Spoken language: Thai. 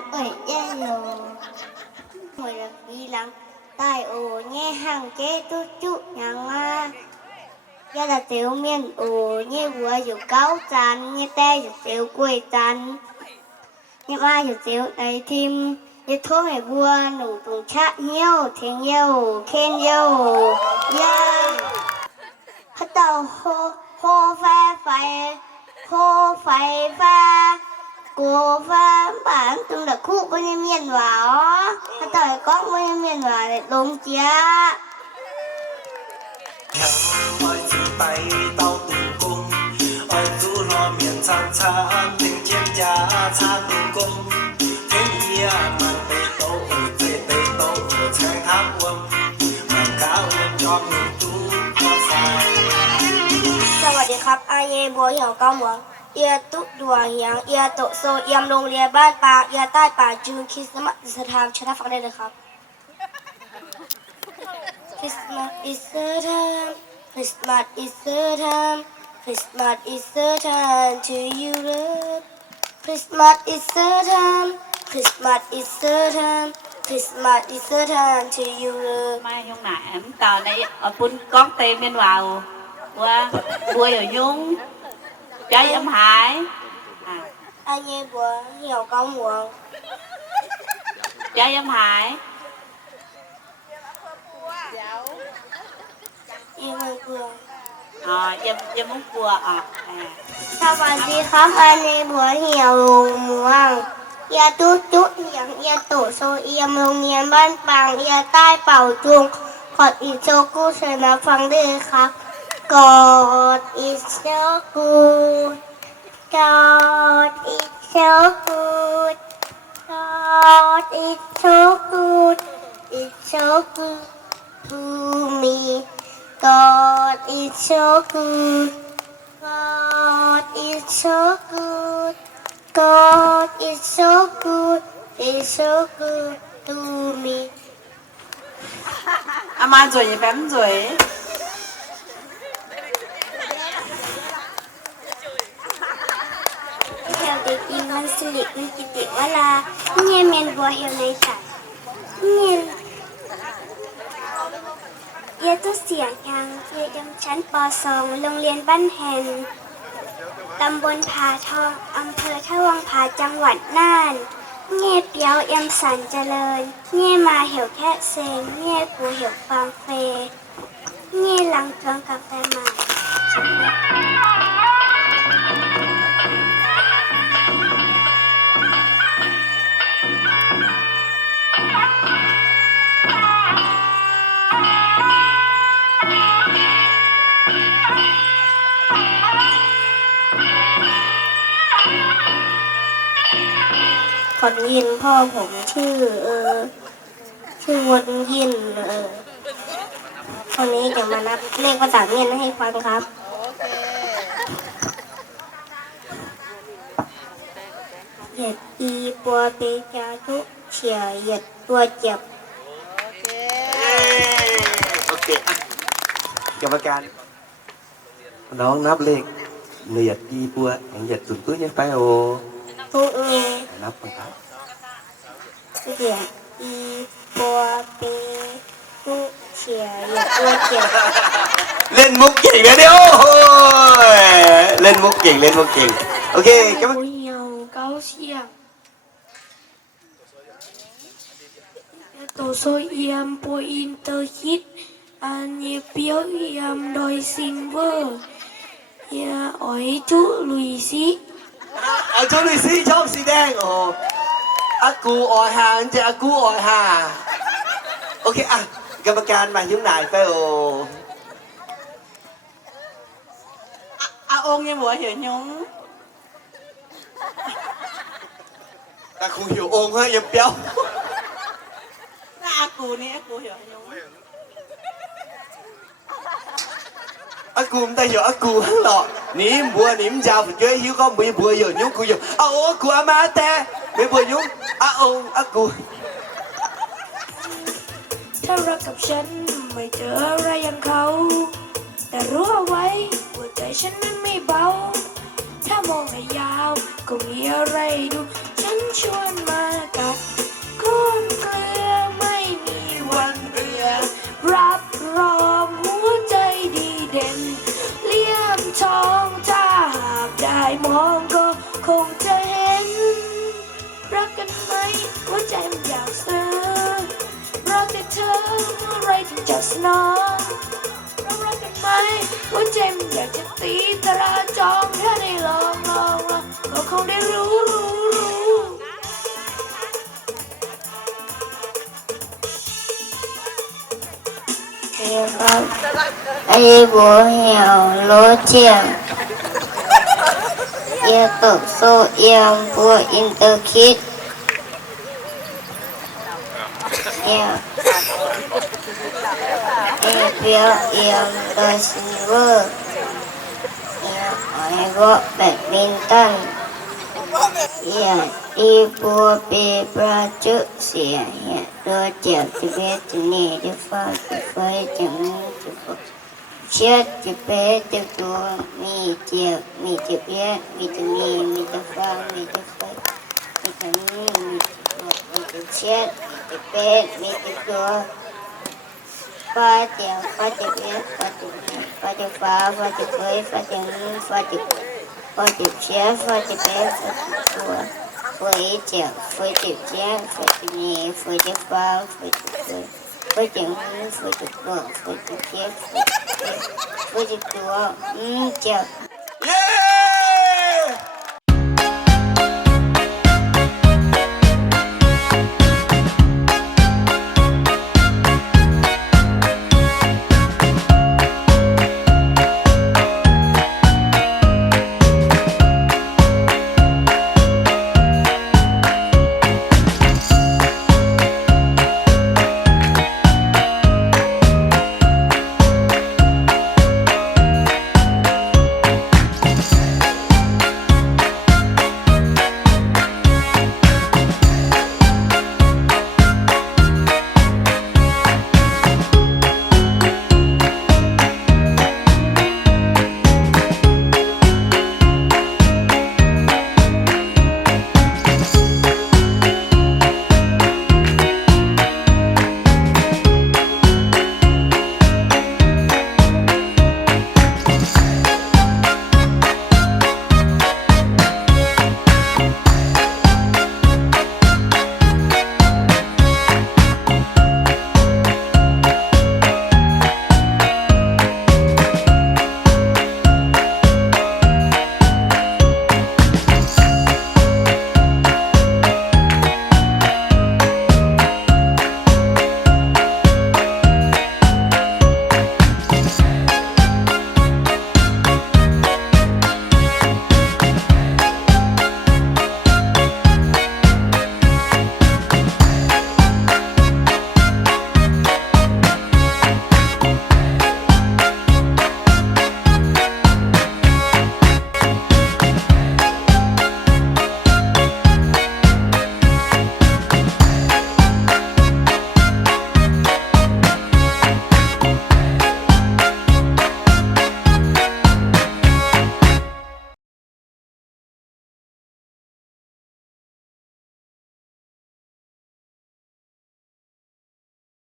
วยจันทร์เอ้ยเย่โลหวยละปีหลังใต้โอแง่ห่างเจ๊ตุ๊จุยังอะยาละเตียวเมียนโอแง่หัวอยู่เ ก้าจันแง่แต่อยู่เตียวกล้วยจันทร์แง่มาอยู่เตียวในทิมยาทั่วแม่บัวหนูตุงชะเหี้ยวเทียงเหี้ยวเคนเหี้ยวย่าพระเต่าโฮโฮแฟไฟโฮไฟฟ้า cô và bạn từng là khu bao nhiêu miền vào他到底讲bao nhiêu miền vào để đúng chưa ยัง爱自闭斗断供，爱祖罗面苍苍，并肩架擦断供，天意啊万地岛，这地岛请贪运，万搞运作命都加快。 สวัสดีครับอาเยบัวเหี่ยวเก้าหมวง เอียตุดัวเหียงเอียโตโซเอียมโรงเรียนบ้านปางเอียใต้ป่าจูนคริสต์มาสสถานชนะฟังได้เลยครับคริสต์มาส is the time Christmas is the time Christmas is the time to you love Christmas is the time Christmas is the time Christmas is the time to you love mai nhung nãy em tờ này ở bún con tên bên vào qua bùi ở nhung trái em hải à อาเยบัวเหี่ยวเก้าหมวง trái em hải เอียมันเกลือ à em em muốn cua à à สวัสดีครับอันนี้บัวเหี่ยวลงม่วงเอียตุ๊จุเหียงเอียโตโซเอียมโรงเรียนบ้านปางเอียใต้เป่าจุงกอดอีโจกู้ชนะฟังด้วยครับ กอดอีโจกูกอดอีโจกูกอดอีโจกูอีโจกู to me God is so good God is so good God is so good is so good to me à mà rồi bém rồi เฮียวเด็กหญิงมัน สิริมีกิติวลาเงียเมนบัวเฮียวในสัตว์เงียเยตุเสียงยังเยยังชั้นป .2 โรงเรียนบ้านแฮนตำบลผาทอง อำเภอท่าวังผาจังหวัดน่านเงียเปียวเอ็มสันเจริญเงียมาเหี่ยวแค่เซงเงียกูเหี่ยวฟางเฟเงียหลังจวงกาแฟมา ขอนยินพ่อผมชื่อ เออ ชื่อวนยินเออคนนี้จะมานับเลขภาษาเมียนให้ฟังครับเหยียดอีปัวเปจาทุเฉียเหยียดตัวเจ็บโอเคอะกรรมการ น้องนับเลขเหนียดอีปัวเหยียดสุดปื้ยังไปโอ 후이 나쁘다 이 보비 lên múc chuyện đấy đi ôi lên múc chuyện lên múc chuyện ok, cảm ơn. Tổ số em po inter hit anh à, biểu em đôi silver yeah dạ, ỏi chú lùi xích เอาชอบหน่อยสิชอบสีแดงโอ้อากูออยหาเจะอากูออยหาโอเคอะกรรมการมายุ่งไหนไปโออาองยังหัวเหี่ยวยงตาคงหิวองค์เฮ้ยอย่าเปียวน่าอากูนี่อากูเหี่ยวยงอากูมันแต่เหี่ยอากูหลอก 你唔就唔追要个每每有牛姑有，啊我姑阿妈爹，每每有阿ông阿姑。 ถ้ารักกับฉันไม่เจออะไรอย่างเขา แต่รู้เอาไว้หัวใจฉันนั้นไม่เบา ถ้ามองระยะ ก็มีอะไรดู ฉันชวนมา งก็คงจะเห็น รักกันไหมหัวใจมันอยากซื้อรักแต่เธอเมื่อไรถึงจะสนองเรารักกันไหมหัวใจมันอยากจะตีตราจองถ้าได้ลองลองลองก็คงได้รู้รู้รู้ดีครับอันนี้บัวเหี่ยวโลเจียง เอียตกโซเอียมบัวอินเตอร์คิดเอียเอเปียวเอียมเดอร์ซิเวอร์เอียไอวอแบดมินตันเอียอีบัวเปประจุเสียเหียโดเจียวที่เวทนี่ที่ฟ้าที่ไฟจ เชือดจะเป็ดจะตัวมีเจียบมีจะเปียมีจะมีมีจะฟังมีจะเฟยมีจะมีมีจะตัวมีจะเชือดมีจะเป็ดมีจะตัวฟ้าเจียบฟ้าจะเปียฟ้าจะฟ้าจะฟ้าฟ้าจะเฟยฟ้าจะมีฟ้าจะฟ้าจะเชือฟ้าจะเป็ดฟ้าจะตัวฟ้าเจียบฟ้าจะเปียฟ้าจะมีฟ้าจะฟ้าฟ้าจะเฟย chừng với chừng vợ với chừng chết với chừng ตัวอืมเจ็บ